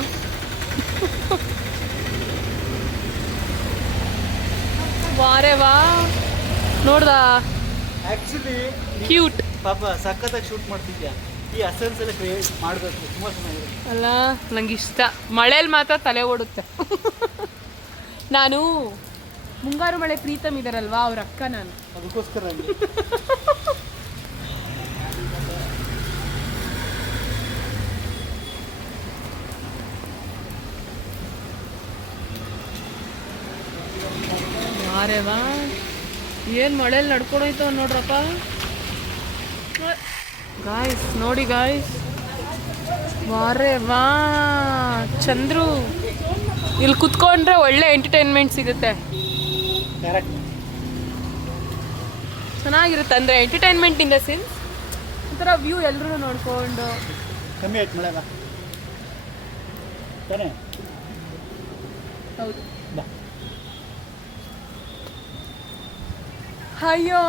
ವಾರೇ ವಾ, ನೋಡ್ದ ಆಕ್ಚುಲಿ ಕ್ಯೂಟ್ ಪಾಪ ಸಖತ್ತಾಗಿ ಶೂಟ್ ಮಾಡ್ತಿದ್ಯಾ. ಈ ಅಸೆನ್ಸ್ ಎಲ್ಲ ಕ್ರಿಯೇಟ್ ಮಾಡಬೇಕು, ತುಂಬ ಚೆನ್ನಾಗಿದೆ ಅಲ್ಲ. ನಂಗೆ ಇಷ್ಟ. ಮಳೇಲಿ ಮಾತ್ರ ತಲೆ ಓಡುತ್ತೆ. ನಾನು ಮುಂಗಾರು ಮಳೆ ಪ್ರೀತಮ್ ಇದಾರಲ್ವಾ, ಅವ್ರ ಅಕ್ಕ ನಾನು. ಅದಕ್ಕೋಸ್ಕರ ವಾರೇ ವಾ ಏನು ಮಳೇಲಿ ನಡ್ಕೊಂಡೋಯ್ತವ ನೋಡ್ರಪ್ಪ ಗಾಯ್ಸ್. ನೋಡಿ ಗಾಯ್ಸ್, ವಾರೇ ವಾ ಚಂದ್ರು. ಇಲ್ಲಿ ಕುತ್ಕೊಂಡ್ರೆ ಒಳ್ಳೆ ಎಂಟರ್ಟೈನ್ಮೆಂಟ್ ಸಿಗುತ್ತೆ, ಚೆನ್ನಾಗಿರುತ್ತೆ. ಅಂದರೆ ಎಂಟರ್ಟೈನ್ಮೆಂಟ್ ಇನ್ ದ ಸೆನ್ಸ್ ಒಂಥರ ವ್ಯೂ ಎಲ್ಲರೂ ನೋಡ್ಕೊಂಡು. ಕಮ್ಮಿ ಆಯ್ತು ಮಳೆ ತಾನೇ? ಹೌದು. ಬಾ. ಅಯ್ಯೋ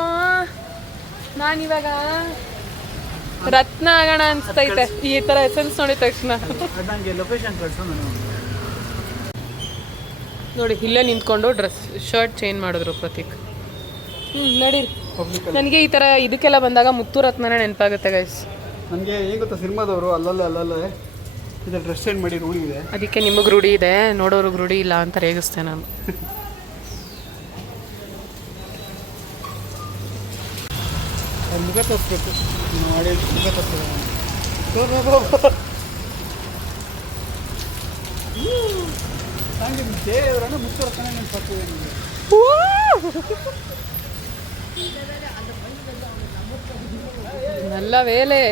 ನಾನಿವಾಗ ರತ್ನ ಆಗೋಣ ಅನ್ಸ್ತೈತೆ ಈ ಥರ ಎಸೆನ್ಸ್ ನೋಡಿದ ತಕ್ಷಣ. ನನಗೆ ಲೊಕೇಶನ್ ಕಳಿಸು. ನಾನು ನೋಡಿ ಇಲ್ಲೇ ನಿಂತ್ಕೊಂಡು ಶರ್ಟ್ ಚೇಂಜ್ ಮಾಡಿದ್ರು ಪ್ರತೀಕ್. ನಡೀರಿ. ನನಗೆ ಈ ಥರ ಇದಕ್ಕೆಲ್ಲ ಬಂದಾಗ ಮುತ್ತು ರತ್ನನೇ ನೆನಪಾಗುತ್ತೆ ಗೈಸ್. ನನಗೆ ಏನು ಗೊತ್ತಾ, ಸಿನಿಮಾದವರು ಅಲ್ಲಲ್ಲೇ ಇದು ಡ್ರೆಸ್ ಚೇಂಜ್ ಮಾಡಿ ರೂಢಿ ಇದೆ. ಅದಕ್ಕೆ ನಿಮಗೆ ರೂಢಿ ಇದೆ, ನೋಡೋರಿಗೆ ರೂಢಿ ಇಲ್ಲ ಅಂತ ರೇಗಿಸ್ತೆ ನಾನು. ಮುಖ ತೋರಿಸ್ಬೇಕು ನೋಡಿ, ಮುಖ ತೋರಿಸ್ಬೇಕು. ನನಗೆ ದೇವರನ್ನ ಮುತ್ತು ರತ್ನ ನೆನಪಾಗ್ತದೆ ನನಗೆ. ನಲ್ಲ ವೇಲೆ.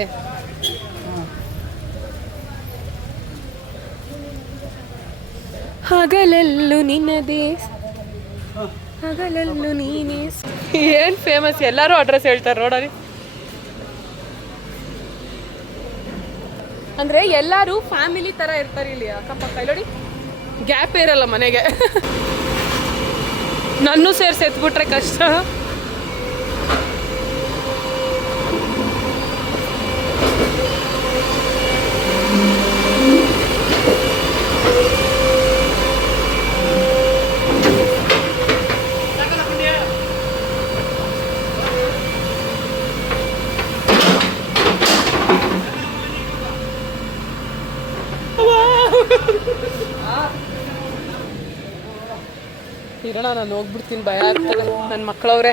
ಹಗಲೆಲ್ಲೂ ನಿನ್ನದೇ, ಹಗಲೆಲ್ಲೂ ನೀನೇ. ಏನು ಫೇಮಸ್, ಎಲ್ಲರೂ ಅಡ್ರೆಸ್ ಹೇಳ್ತಾರೆ ರೋಡಲ್ಲಿ. ಅಂದರೆ ಎಲ್ಲರೂ ಫ್ಯಾಮಿಲಿ ಥರ ಇರ್ತಾರೆ ಇಲ್ಲಿ ಅಕ್ಕಪಕ್ಕ. ನೋಡಿ ಗ್ಯಾಪ್ ಇರಲ್ಲ ಮನೆಗೆ. ನನ್ನೂ ಸೇರಿಸಿ ಎತ್ಬಿಟ್ರೆ ಕಷ್ಟ. ಇರೋಣ, ನಾನು ಹೋಗ್ಬಿಡ್ತೀನಿ, ಭಯ ಆಗ್ತದೆ. ನನ್ನ ಮಕ್ಕಳವ್ರೆ.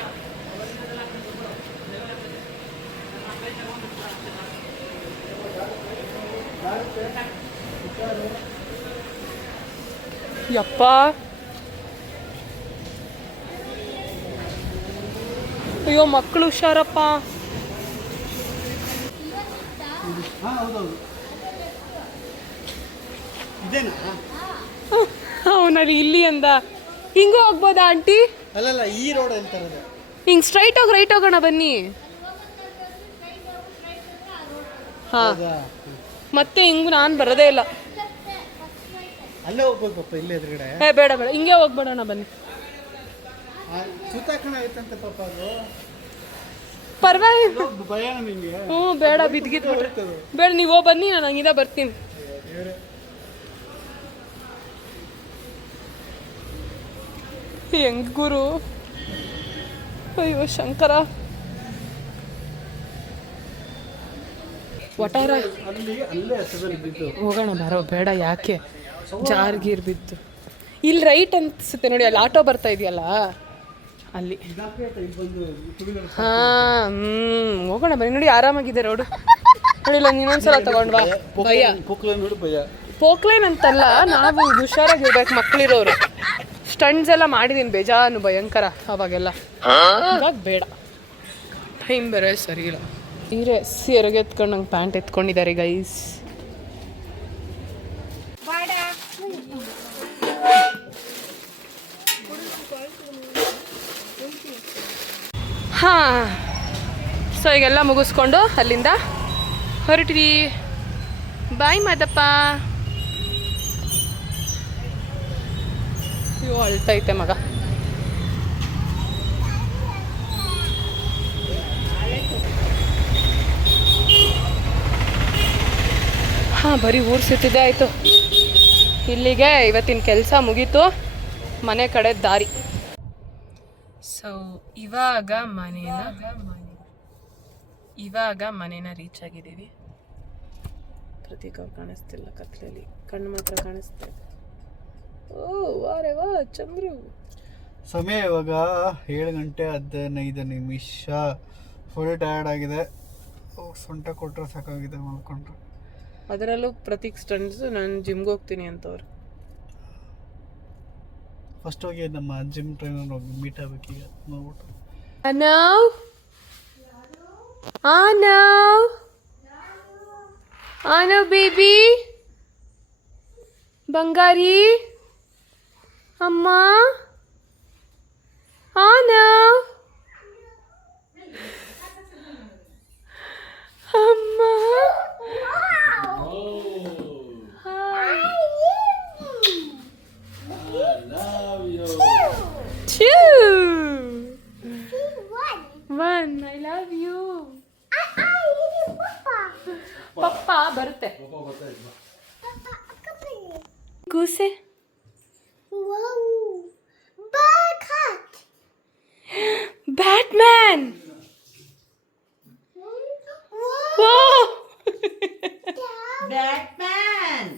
ಯಪ್ಪ ಅಯ್ಯೋ ಮಕ್ಕಳು ಹುಷಾರಪ್ಪ. ಅವನಲ್ಲಿ ಇಲ್ಲಿ ಅಂದ. ಹಿಂಗೂ ಹೋಗ್ಬೋದಾ ಆಂಟಿ? ಅಲ್ಲಲ್ಲ, ಈ ರೋಡ್ ಹೇಳ್ತಾರದು. ಹಿಂಗೆ ಸ್ಟ್ರೈಟ್ ಹೋಗಿ ರೈಟ್ ಹೋಗೋಣ ಬನ್ನಿ. ಹಾಂ, ಮತ್ತೆ ಹಿಂಗೂ ನಾನು ಬರೋದೇ ಇಲ್ಲ. ಅಲ್ಲೇ ಹೋಗ್ಬೇಕಪ್ಪ, ಇಲ್ಲೇ ಎದುರುಗಡೆ. ಬೇಡ ಬೇಡ, ಹಿಂಗೆ ಹೋಗ್ಬೇಡಣ ಬನ್ನಿ. ಸುತ್ತಾಕಣ ಆಯ್ತಂತೆ ಪಾಪ ಅದು. ಪರವಾಗಿಲ್ಲ, ಭಯ ನಿಮಗೆ? ಹ್ಞೂ ಬೇಡ, ಬಿದ್ಗಿದ್ಬಿಟ್ರೆ ಬೇಡ. ನೀವು ಹೋಗಿ ಬನ್ನಿ, ನಾನು ಹಂಗಿದ ಬರ್ತೀನಿ. ಹೆಂಗ್ ಗುರು, ಅಯ್ಯೋ ಶಂಕರ. ಒಟಾರ ಅಲ್ಲೇ ಹತ್ತದಲ್ಲಿ ಬಿದ್ದು ಹೋಗೋಣ ಬರೋ. ಬೇಡ, ಯಾಕೆ ಜಾರ್ಗೀರ್ ಬಿದ್ದು. ಇಲ್ಲಿ ರೈಟ್ ಅನ್ಸುತ್ತೆ ನೋಡಿ, ಅಲ್ಲಿ ಆಟೋ ಬರ್ತಾ ಇದೆಯಲ್ಲ ಅಲ್ಲಿ. ಹಾಂ ಹೋಗೋಣ ಬನ್ನಿ. ನೋಡಿ ಆರಾಮಾಗಿದೆ ರೋಡು. ನೋಡಿಲ್ಲ, ಇನ್ನೊಂದ್ಸಲ ತಗೊಂಡ್ ಬಾ. ಭಯ ನೋಡಿ, ಭಯ. ಪೋಕ್ಲೈನ್ ಅಂತಲ್ಲ, ನಾವು ಹುಷಾರಾಗಿರ್ಬೇಕು. ಮಕ್ಕಳಿರೋರು ಸ್ಟಂಟ್ಸ್ ಎಲ್ಲ ಮಾಡಿದ್ದೀನಿ ಬೇಜಾನು, ಭಯಂಕರ ಅವಾಗೆಲ್ಲ. ಇವಾಗ ಬೇಡ, ಟೈಮ್ ಬೇರೆ ಸರಿ ಇಲ್ಲ. ಹೀರೆ ಸೀರೆಗೆ ಎತ್ಕೊಂಡು ನಂಗೆ ಪ್ಯಾಂಟ್ ಎತ್ಕೊಂಡಿದ್ದಾರೆ ಗೈಸ್. ಹಾಂ, ಸೊ ಈಗೆಲ್ಲ ಮುಗಿಸ್ಕೊಂಡು ಅಲ್ಲಿಂದ ಹೊರಟ್ವಿ. ಬಾಯ್ ಮಾದಪ್ಪ. ಅಯ್ಯೋ ಅಳ್ತೈತೆ ಮಗ. ಹಾಂ, ಬರೀ ಊರು ಸುತ್ತಿದ್ದೇ ಆಯಿತು. ಇಲ್ಲಿಗೆ ಇವತ್ತಿನ ಕೆಲಸ ಮುಗೀತು. ಮನೆ ಕಡೆ ದಾರಿ. ಸೊ ಇವಾಗ ಮನೇನ ರೀಚ್ ಆಗಿದ್ದೀವಿ. ಪ್ರತೀಕ್ ಅವ್ರು ಕಾಣಿಸ್ತಿಲ್ಲ ಕತ್ಲಲ್ಲಿ, ಕಣ್ಣು ಮಾತ್ರ ಕಾಣಿಸ್ತಾ ಇದೆ. ಓ ವಾರೇ ವಾ ಚಂದ್ರು. ಸಮಯ ಇವಾಗ 7:15 ಫುಲ್ ಟಯರ್ಡ್ ಆಗಿದೆ. ಸೊಂಟ ಕೊಟ್ಟರೆ ಸಾಕಾಗಿದೆ ಮಲ್ಕೊಂಡ್ರೆ. ಅದರಲ್ಲೂ ಪ್ರತೀಕ್ ಸ್ಟಂಟ್ಸ್, ನಾನು ಜಿಮ್ಗೆ ಹೋಗ್ತೀನಿ ಅಂತವ್ರು. ಫಸ್ಟ್ ಹೋಗಿ ನಮ್ಮ ಜಿಮ್ ಟ್ರೈನರ್ ಹೋಗಿ ಮೀಟ್ ಆಗ್ಬೇಕೀಗ ನೋಡ್ಬಿಟ್ಟು. Arnav? Arnav? Arnav baby? Bangari? Amma? Arnav? Amma? Hi. Two. One. I love you. ಪಪ್ಪ ಬರುತ್ತೆ. ಕೂಸೆ. ಬ್ಯಾಟ್ಮ್ಯಾನ್. ಬ್ಯಾಟ್ಮ್ಯಾನ್.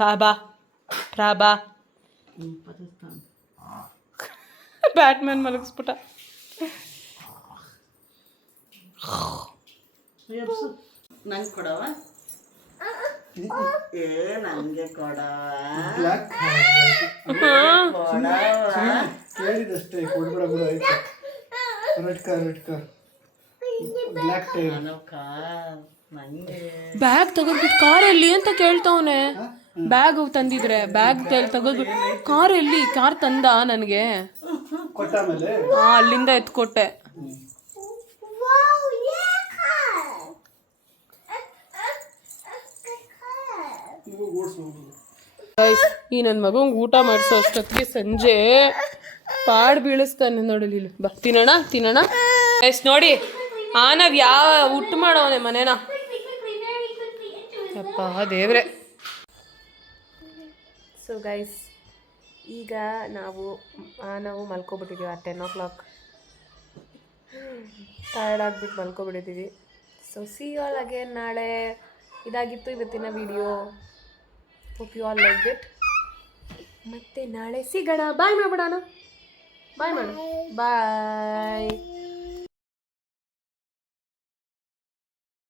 ಪ್ರಾಬಾ ಪ್ರಾಬಾ ಬ್ಯಾಟ್ಮ್ಯಾನ್ ಮಲಗಿಸ್ಬಿಟ್ಟ. ನಂಗೆ ಕೊಡವ ಏ ನಂಗೆ ಕೊಡವ ಕೇಳಿದಷ್ಟೇ ಕೊಡ್ಬೇಡ ಬಿಡು ಆಯ್ತು. Red car black tyre. ನಂಗೆ ಬ್ಯಾಗ್ ತೆಗೆದ್ಬಿಟ್ಟು ಕಾರಲ್ಲಿ ಅಂತ ಕೇಳ್ತವನೆ. ಬ್ಯಾಗ್ ತಂದಿದ್ರೆ ಬ್ಯಾಗ್ ತೆಗೆದ್ಬಿಟ್ಟು ಕಾರಲ್ಲಿ ಕಾರ್ ತಂದ ನನಗೆ. ಕೊಟ್ಟ ಮೇಲೆ ಅಲ್ಲಿಂದ ಎತ್ಕೊಟ್ಟೆ. ಈ ನನ್ನ ಮಗಂಗೆ ಊಟ ಮಾಡಿಸೋ ಅಷ್ಟೊತ್ತಿಗೆ ಸಂಜೆ ಪಾಡ್ ಬೀಳಿಸ್ತಾನೆ ನೋಡಲಿ. ಇಲ್ಲಿ ಬಾ ತಿನ್ನೋಣ ಎಸ್ ನೋಡಿ ನಾವ್ ಯಾವ ಊಟ ಮಾಡೋನೆ ಮನೇನ. ಅಪ್ಪ ದೇವ್ರೆ. ಸೊ ಗೈಸ್ ಈಗ ನಾವು ಮಲ್ಕೊಬಿಟ್ಟಿದ್ದೀವಿ. 10 o'clock ಟಯರ್ಡ್ ಆಗಿಬಿಟ್ಟು ಮಲ್ಕೊಬಿಟ್ಟಿದ್ದೀವಿ. So see you all again. ನಾಳೆ ಇದಾಗಿತ್ತು ಇವತ್ತಿನ video. Hope you all like it. ಮತ್ತೆ ನಾಳೆ ಸಿಗೋಣ. ಬಾಯ್ ಮಾಡ್ಬಿಡೋಣ. ಬಾಯ್ ಮಾಡು. ಬಾಯ್.